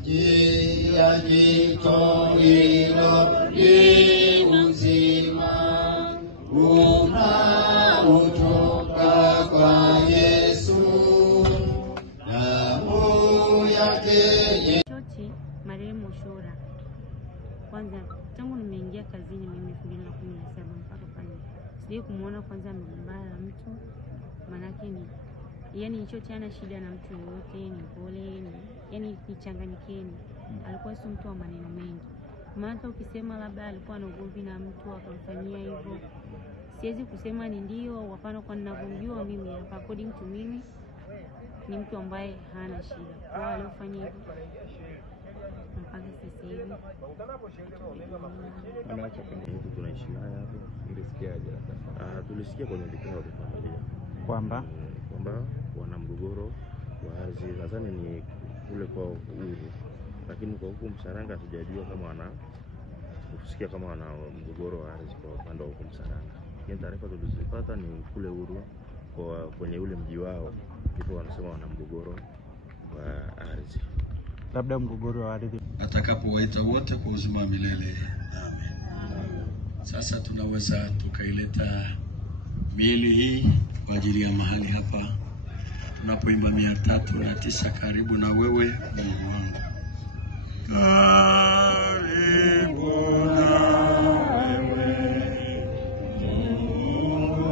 njia jito hilo ni uzima unaotoka kwa Yesu, damu yake. Chochi marehemu Shura. Kwanza tangu nimeingia kazini mimi 2017 mpaka pale sijui kumuona kwanza amegombana na mtu, manake ni yani Chochi ana shida na mtu yote, ni pole, yani nichanganyikeni. Alikuwa si mtu wa maneno mengi. Maana ukisema labda alikuwa na ugomvi na mtu akamfanyia hivyo, siwezi kusema ni ndio au hapana, kwa ninavyomjua mimi hapa, according to mimi ni mtu ambaye hana shida. Kwa aliyofanya hivyo mpaka sasa hivi anaacha kwenye mtu tunaishi naye hapo. Nilisikiaje? Tulisikia kwenye vikao vya familia kwamba wana mgogoro wa ardhi. Nadhani ni kule kwa Uhuru, lakini kwa huko Msaranga sijajua kama kusikia kama wana mgogoro wa ardhi kwa upande wa huko Msaranga. Lakini taarifa tulizopata ni kule Uhuru kwenye ule mji wao ndipo wanasema wana mgogoro wa ardhi. Labda mgogoro wa ardhi atakapowaita wote kwa uzima milele. Amen. Sasa tunaweza tukaileta miili hii kwa ajili ya mahali hapa tunapoimba 309 karibu na wewe Mungu wangu. Karibu na wewe Mungu wangu.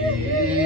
Yeah.